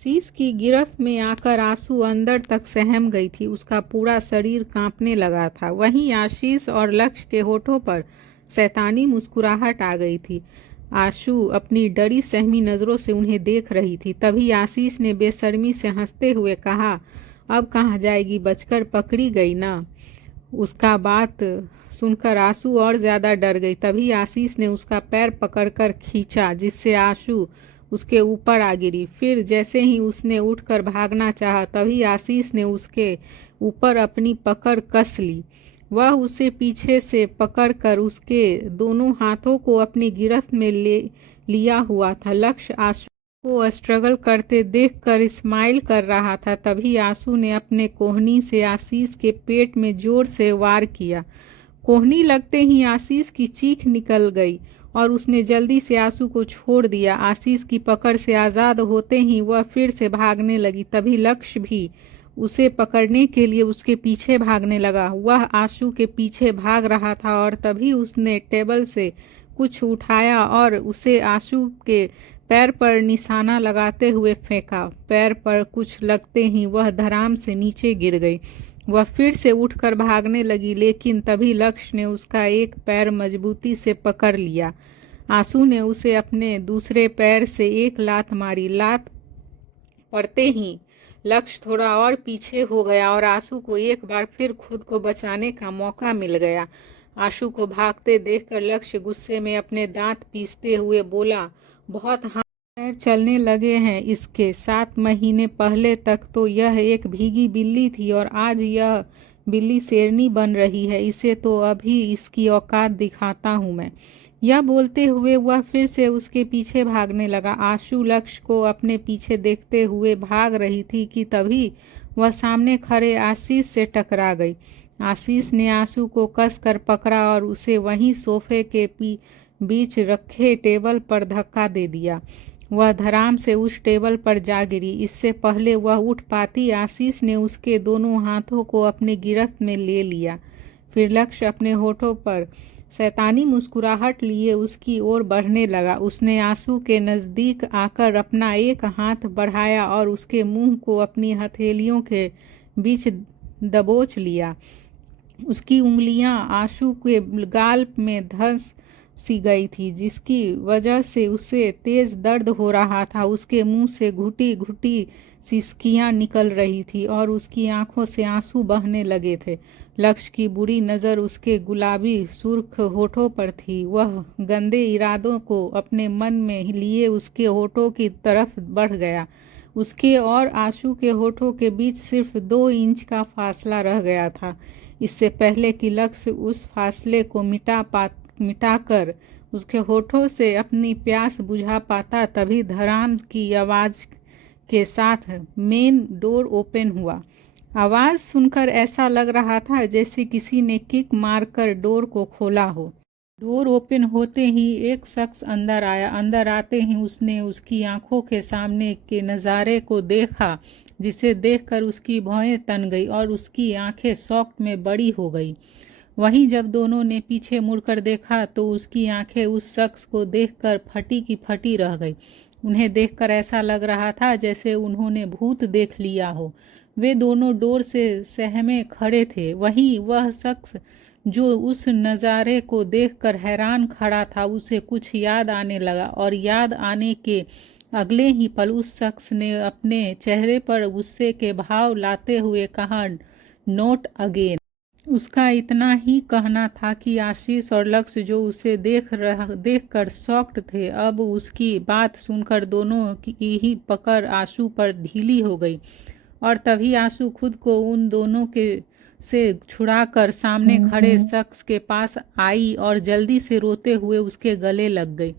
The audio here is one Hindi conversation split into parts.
शीश की गिरफ्त में आकर आंसू अंदर तक सहम गई थी। उसका पूरा शरीर कांपने लगा था। वहीं आशीष और लक्ष्य के होठों पर शैतानी मुस्कुराहट आ गई थी। आशु अपनी डरी सहमी नज़रों से उन्हें देख रही थी। तभी आशीष ने बेशर्मी से हंसते हुए कहा, अब कहाँ जाएगी, बचकर पकड़ी गई ना। उसका बात सुनकर आशु और ज़्यादा डर गई। तभी आशीष ने उसका पैर पकड़कर खींचा, जिससे आशु उसके ऊपर आ गिरी। फिर जैसे ही उसने उठकर भागना चाहा, तभी आशीष ने उसके ऊपर अपनी पकड़ कस ली। वह उसे पीछे से पकड़कर उसके दोनों हाथों को अपनी गिरफ्त में ले लिया हुआ था। लक्ष्य आशु को स्ट्रगल करते देखकर स्माइल कर रहा था। तभी आशु ने अपने कोहनी से आशीष के पेट में जोर से वार किया। कोहनी लगते ही आशीष की चीख निकल गई और उसने जल्दी से आशु को छोड़ दिया। आशीष की पकड़ से आज़ाद होते ही वह फिर से भागने लगी। तभी लक्ष्य भी उसे पकड़ने के लिए उसके पीछे भागने लगा। वह आशु के पीछे भाग रहा था और तभी उसने टेबल से कुछ उठाया और उसे आशु के पैर पर निशाना लगाते हुए फेंका। पैर पर कुछ लगते ही वह धड़ाम से नीचे गिर गई। वह फिर से उठकर भागने लगी, लेकिन तभी लक्ष्य ने उसका एक पैर मजबूती से पकड़ लिया। आशु ने उसे अपने दूसरे पैर से एक लात मारी। लात पड़ते ही लक्ष्य थोड़ा और पीछे हो गया और आशु को एक बार फिर खुद को बचाने का मौका मिल गया। आशु को भागते देखकर लक्ष्य गुस्से में अपने दांत पीसते हुए बोला, बहुत हाथ पैर चलने लगे हैं इसके। 7 महीने पहले तक तो यह एक भीगी बिल्ली थी और आज यह बिल्ली शेरनी बन रही है। इसे तो अभी इसकी औकात दिखाता हूँ मैं। यह बोलते हुए वह फिर से उसके पीछे भागने लगा। आशु लक्ष्य को अपने पीछे देखते हुए भाग रही थी कि तभी वह सामने खड़े आशीष से टकरा गई। आशीष ने आशु को कसकर पकड़ा और उसे वहीं सोफे के बीच रखे टेबल पर धक्का दे दिया। वह धड़ाम से उस टेबल पर जा गिरी। इससे पहले वह उठ पाती, आशीष ने उसके दोनों हाथों को अपनी गिरफ्त में ले लिया। फिर लक्ष्य अपने होठों पर शैतानी मुस्कुराहट लिए उसकी ओर बढ़ने लगा। उसने आंसू के नज़दीक आकर अपना एक हाथ बढ़ाया और उसके मुंह को अपनी हथेलियों के बीच दबोच लिया। उसकी उंगलियां आंसू के गाल में धंस सी गई थी, जिसकी वजह से उसे तेज दर्द हो रहा था। उसके मुंह से घुटी घुटी सिसकियां निकल रही थी और उसकी आंखों से आंसू बहने लगे थे। लक्ष्य की बुरी नज़र उसके गुलाबी सुर्ख होठों पर थी। वह गंदे इरादों को अपने मन में लिए उसके होठों की तरफ बढ़ गया। उसके और आशु के होठों के बीच सिर्फ 2 इंच का फासला रह गया था। इससे पहले कि लक्ष्य उस फासले को मिटाकर उसके होठों से अपनी प्यास बुझा पाता, तभी धड़ाम की आवाज़ के साथ मेन डोर ओपन हुआ। आवाज़ सुनकर ऐसा लग रहा था जैसे किसी ने किक मारकर डोर को खोला हो। डोर ओपन होते ही एक शख्स अंदर आया। अंदर आते ही उसने उसकी आंखों के सामने के नज़ारे को देखा, जिसे देखकर उसकी भौहें तन गई और उसकी आंखें शौक में बड़ी हो गई। वहीं जब दोनों ने पीछे मुड़कर देखा तो उसकी आंखें उस शख्स को देखकर फटी की फटी रह गई। उन्हें देखकर ऐसा लग रहा था जैसे उन्होंने भूत देख लिया हो। वे दोनों डोर से सहमे खड़े थे। वहीं वह शख्स जो उस नज़ारे को देखकर हैरान खड़ा था, उसे कुछ याद आने लगा और याद आने के अगले ही पल उस शख्स ने अपने चेहरे पर गुस्से के भाव लाते हुए कहा, नोट अगेन। उसका इतना ही कहना था कि आशीष और लक्ष्य जो उसे देखकर शॉक्ड थे, अब उसकी बात सुनकर दोनों की ही पकड़ आशु पर ढीली हो गई और तभी आशु खुद को उन दोनों के से छुड़ाकर सामने खड़े शख्स के पास आई और जल्दी से रोते हुए उसके गले लग गई।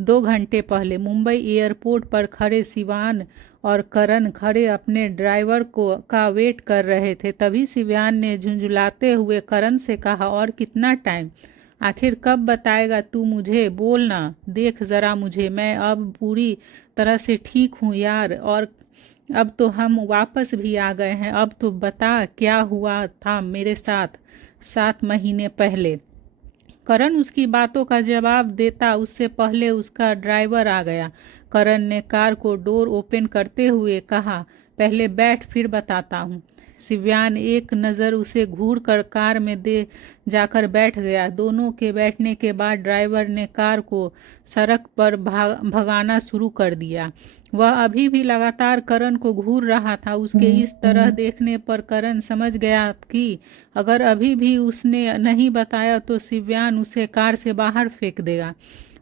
2 घंटे पहले मुंबई एयरपोर्ट पर खड़े शिवान और करण खड़े अपने ड्राइवर का वेट कर रहे थे। तभी शिवान ने झुंझुलाते हुए करण से कहा, और कितना टाइम, आखिर कब बताएगा तू मुझे, बोलना, देख ज़रा मुझे, मैं अब पूरी तरह से ठीक हूँ यार, और अब तो हम वापस भी आ गए हैं। अब तो बता क्या हुआ था मेरे साथ 7 महीने पहले। करण उसकी बातों का जवाब देता उससे पहले उसका ड्राइवर आ गया। करण ने कार को डोर ओपन करते हुए कहा, पहले बैठ फिर बताता हूँ। शिव्यान एक नज़र उसे घूर कर कार में दे जाकर बैठ गया। दोनों के बैठने के बाद ड्राइवर ने कार को सड़क पर भगाना शुरू कर दिया। वह अभी भी लगातार करण को घूर रहा था। उसके इस तरह देखने पर करण समझ गया कि अगर अभी भी उसने नहीं बताया तो शिव्यान उसे कार से बाहर फेंक देगा।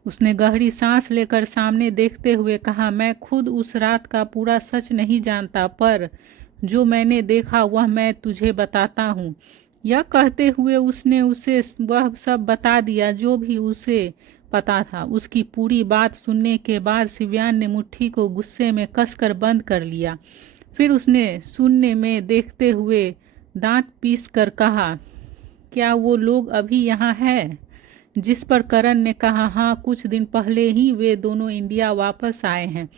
उसने गहरी सांस लेकर सामने देखते हुए कहा, मैं खुद उस रात का पूरा सच नहीं जानता, पर जो मैंने देखा वह मैं तुझे बताता हूँ। यह कहते हुए उसने उसे वह सब बता दिया जो भी उसे पता था। उसकी पूरी बात सुनने के बाद शिव्यान ने मुट्ठी को गुस्से में कसकर बंद कर लिया। फिर उसने सुनने में देखते हुए दांत पीस कर कहा, क्या वो लोग अभी यहाँ हैं? जिस पर करण ने कहा, हाँ, कुछ दिन पहले ही वे दोनों इंडिया वापस आए हैं।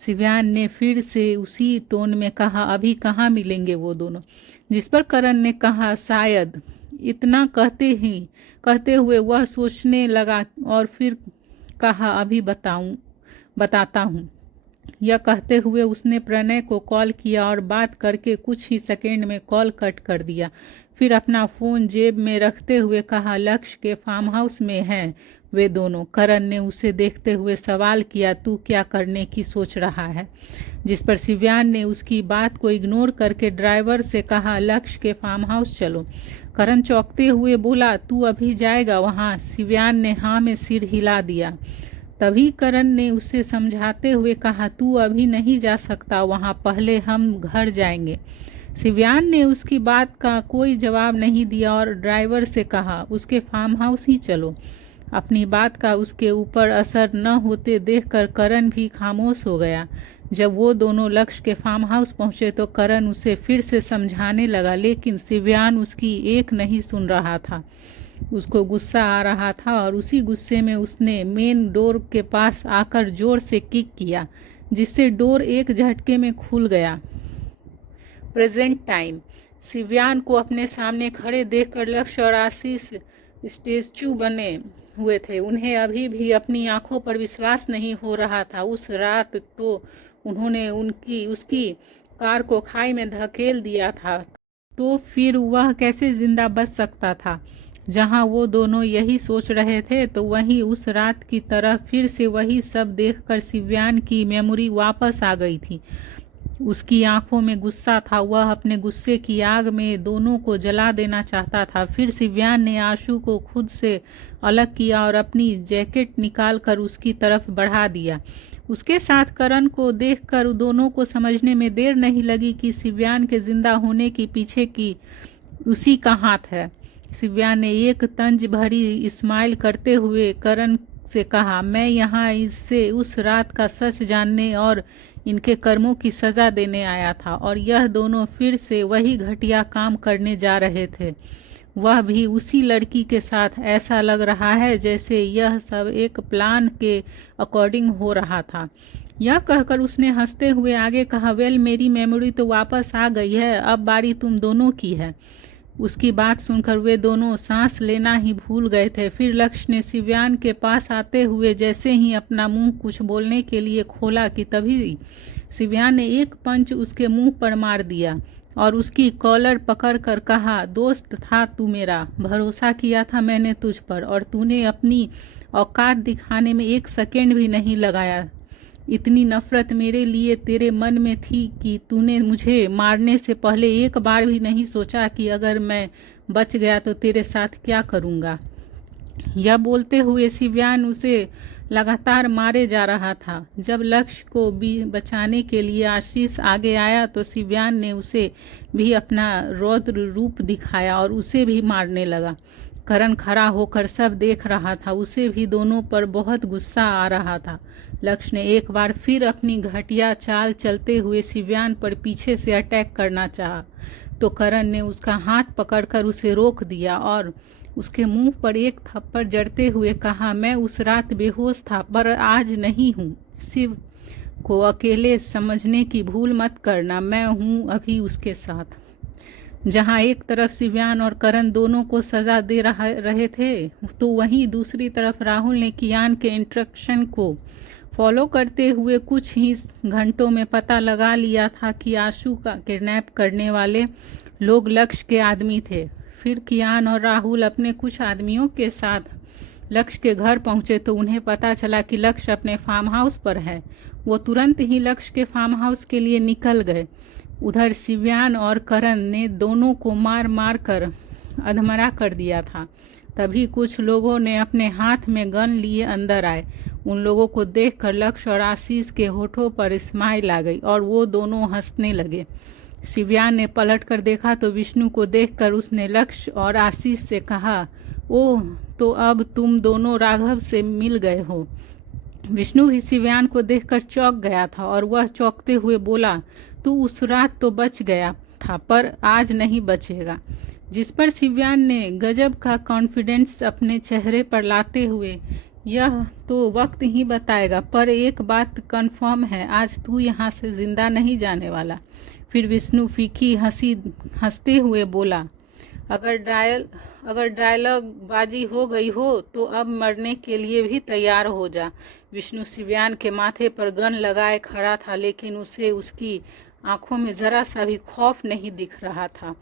शिव्यान ने फिर से उसी टोन में कहा, अभी कहाँ मिलेंगे वो दोनों? जिस पर करण ने कहा, शायद। इतना कहते हुए वह सोचने लगा और फिर कहा, अभी बताता हूँ। यह कहते हुए उसने प्रणय को कॉल किया और बात करके कुछ ही सेकंड में कॉल कट कर दिया। फिर अपना फ़ोन जेब में रखते हुए कहा, लक्ष्य के फार्म हाउस में हैं वे दोनों। करण ने उसे देखते हुए सवाल किया, तू क्या करने की सोच रहा है? जिस पर शिव्यान ने उसकी बात को इग्नोर करके ड्राइवर से कहा, लक्ष्य के फार्म हाउस चलो। करण चौंकते हुए बोला, तू अभी जाएगा वहाँ? शिव्यान ने हाँ में सिर हिला दिया। तभी करण ने उसे समझाते हुए कहा, तू अभी नहीं जा सकता वहाँ, पहले हम घर जाएंगे। शिव्यान ने उसकी बात का कोई जवाब नहीं दिया और ड्राइवर से कहा, उसके फार्म हाउस ही चलो। अपनी बात का उसके ऊपर असर न होते देखकर करण भी खामोश हो गया। जब वो दोनों लक्ष्य के फार्म हाउस पहुंचे तो करण उसे फिर से समझाने लगा, लेकिन शिव्यान उसकी एक नहीं सुन रहा था। उसको गुस्सा आ रहा था और उसी गुस्से में उसने मेन डोर के पास आकर जोर से किक किया, जिससे डोर एक झटके में खुल गया। Present time. शिव्यान को अपने सामने खड़े देखकर लक्ष्य और आशीष स्टेचू बने हुए थे। उन्हें अभी भी अपनी आंखों पर विश्वास नहीं हो रहा था। उस रात तो उन्होंने उसकी कार को खाई में धकेल दिया था, तो फिर वह कैसे जिंदा बच सकता था? जहां वो दोनों यही सोच रहे थे तो वहीं उस रात की तरह फिर से वही सब देखकर शिव्यान की मेमोरी वापस आ गई थी। उसकी आंखों में गुस्सा था। वह अपने गुस्से की आग में दोनों को जला देना चाहता था। फिर शिव्यान ने आशु को खुद से अलग किया और अपनी जैकेट निकालकर उसकी तरफ बढ़ा दिया। उसके साथ करण को देखकर दोनों को समझने में देर नहीं लगी कि शिव्यान के जिंदा होने की पीछे की उसी का हाथ है। शिव्यान ने एक तंज भरी स्माइल करते हुए करण से कहा, मैं यहाँ इससे उस रात का सच जानने और इनके कर्मों की सजा देने आया था, और यह दोनों फिर से वही घटिया काम करने जा रहे थे, वह भी उसी लड़की के साथ। ऐसा लग रहा है जैसे यह सब एक प्लान के अकॉर्डिंग हो रहा था। यह कहकर उसने हंसते हुए आगे कहा, वेल, मेरी मेमोरी तो वापस आ गई है, अब बारी तुम दोनों की है। उसकी बात सुनकर वे दोनों सांस लेना ही भूल गए थे। फिर लक्ष्य ने शिव्यान के पास आते हुए जैसे ही अपना मुंह कुछ बोलने के लिए खोला कि तभी शिव्यान ने एक पंच उसके मुंह पर मार दिया और उसकी कॉलर पकड़कर कहा, दोस्त था तू मेरा, भरोसा किया था मैंने तुझ पर और तूने अपनी औकात दिखाने में एक सेकेंड भी नहीं लगाया। इतनी नफरत मेरे लिए तेरे मन में थी कि तूने मुझे मारने से पहले एक बार भी नहीं सोचा कि अगर मैं बच गया तो तेरे साथ क्या करूँगा। यह बोलते हुए शिव्यान उसे लगातार मारे जा रहा था। जब लक्ष्य को भी बचाने के लिए आशीष आगे आया तो शिव्यान ने उसे भी अपना रौद्र रूप दिखाया और उसे भी मारने लगा। करण खड़ा होकर सब देख रहा था। उसे भी दोनों पर बहुत गुस्सा आ रहा था। लक्ष्य ने एक बार फिर अपनी घटिया चाल चलते हुए शिव्यान पर पीछे से अटैक करना चाहा, तो करण ने उसका हाथ पकड़कर उसे रोक दिया और उसके मुंह पर एक थप्पड़ जड़ते हुए कहा, मैं उस रात बेहोश था पर आज नहीं हूँ। शिव को अकेले समझने की भूल मत करना, मैं हूँ अभी उसके साथ। जहां एक तरफ शिव्यान और करण दोनों को सजा दे रहे थे, तो वहीं दूसरी तरफ राहुल ने कियान के इंस्ट्रक्शन को फॉलो करते हुए कुछ ही घंटों में पता लगा लिया था कि आशु का किडनैप करने वाले लोग लक्ष्य के आदमी थे। फिर कियान और राहुल अपने कुछ आदमियों के साथ लक्ष्य के घर पहुंचे तो उन्हें पता चला कि लक्ष्य अपने फार्म हाउस पर है। वो तुरंत ही लक्ष्य के फार्म हाउस के लिए निकल गए। उधर शिव्यान और करण ने दोनों को मार मार कर अधमरा कर दिया था। तभी कुछ लोगों ने अपने हाथ में गन लिए अंदर आए। उन लोगों को देखकर लक्ष्य और आशीष के होठों पर स्माइल आ गई और वो दोनों हंसने लगे। शिव्यान ने पलट कर देखा तो विष्णु को देखकर उसने लक्ष्य और आशीष से कहा, ओह, तो अब तुम दोनों राघव से मिल गए हो। विष्णु भी शिव्यान को देखकर चौंक गया था और वह चौंकते हुए बोला, तू उस रात तो बच गया था पर आज नहीं बचेगा। जिस पर शिव्यान ने गजब का कॉन्फिडेंस अपने चेहरे पर लाते हुए, यह तो वक्त ही बताएगा, पर एक बात कंफर्म है, आज तू यहाँ से जिंदा नहीं जाने वाला। फिर विष्णु फीकी हंसी हंसते हुए बोला, अगर डायलॉग बाजी हो गई हो तो अब मरने के लिए भी तैयार हो जा। विष्णु शिव्यान के माथे पर गन लगाए खड़ा था, लेकिन उसे उसकी आंखों में जरा सा भी खौफ नहीं दिख रहा था।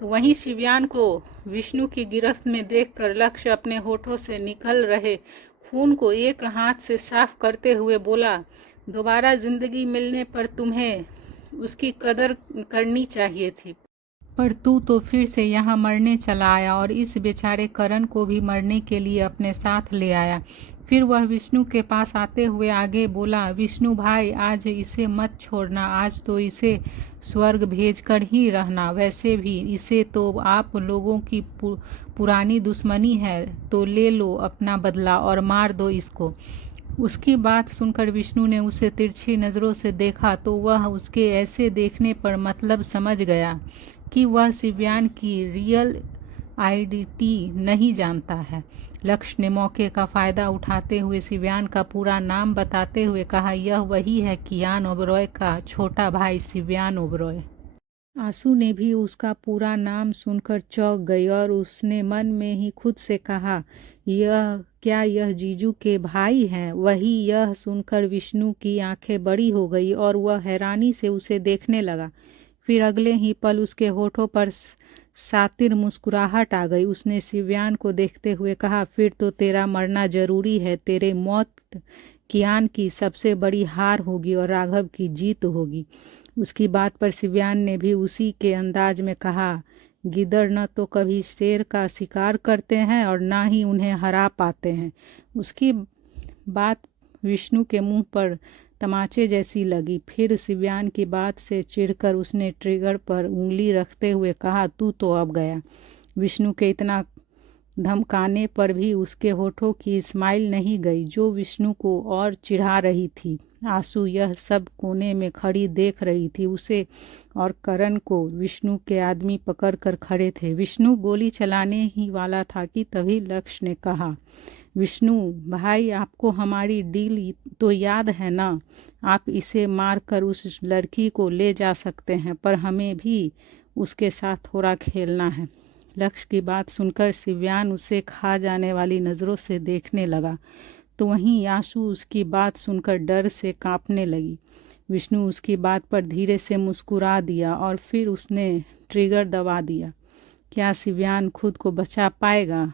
तो वहीं शिव्यान को विष्णु की गिरफ्त में देखकर लक्ष्य अपने होठों से निकल रहे खून को एक हाथ से साफ करते हुए बोला, दोबारा जिंदगी मिलने पर तुम्हें उसकी कदर करनी चाहिए थी, पर तू तो फिर से यहाँ मरने चला आया और इस बेचारे करण को भी मरने के लिए अपने साथ ले आया। फिर वह विष्णु के पास आते हुए आगे बोला, विष्णु भाई, आज इसे मत छोड़ना, आज तो इसे स्वर्ग भेजकर ही रहना। वैसे भी इसे तो आप लोगों की पुरानी दुश्मनी है, तो ले लो अपना बदला और मार दो इसको। उसकी बात सुनकर विष्णु ने उसे तिरछी नज़रों से देखा तो वह उसके ऐसे देखने पर मतलब समझ गया कि वह शिव्यान की रियल आइडेंटिटी नहीं जानता है। लक्ष्य ने मौके का फ़ायदा उठाते हुए शिव्यान का पूरा नाम बताते हुए कहा, यह वही है कियान ओबरॉय का छोटा भाई शिव्यान ओबरॉय। आशु ने भी उसका पूरा नाम सुनकर चौंक गई और उसने मन में ही खुद से कहा, यह जीजू के भाई हैं? वही। यह सुनकर विष्णु की आंखें बड़ी हो गई और वह हैरानी से उसे देखने लगा। फिर अगले ही पल उसके होठों पर सातिर मुस्कुराहट आ गई। उसने शिव्यान को देखते हुए कहा, फिर तो तेरा मरना जरूरी है। तेरे मौत कियान की सबसे बड़ी हार होगी और राघव की जीत होगी। उसकी बात पर शिव्यान ने भी उसी के अंदाज में कहा, गिद्दड़ न तो कभी शेर का शिकार करते हैं और ना ही उन्हें हरा पाते हैं। उसकी बात विष्णु के मुंह पर तमाचे जैसी लगी। फिर शिव्यान की बात से चिढ़कर उसने ट्रिगर पर उंगली रखते हुए कहा, तू तो अब गया। विष्णु के इतना धमकाने पर भी उसके होठों की स्माइल नहीं गई, जो विष्णु को और चिढ़ा रही थी। आशु यह सब कोने में खड़ी देख रही थी। उसे और करण को विष्णु के आदमी पकड़ कर खड़े थे। विष्णु गोली चलाने ही वाला था कि तभी लक्ष्य ने कहा, विष्णु भाई, आपको हमारी डील तो याद है ना? आप इसे मारकर उस लड़की को ले जा सकते हैं, पर हमें भी उसके साथ थोड़ा खेलना है। लक्ष्य की बात सुनकर शिव्यान उसे खा जाने वाली नज़रों से देखने लगा, तो वहीं आशु उसकी बात सुनकर डर से कांपने लगी। विष्णु उसकी बात पर धीरे से मुस्कुरा दिया और फिर उसने ट्रिगर दबा दिया। क्या शिव्यान खुद को बचा पाएगा?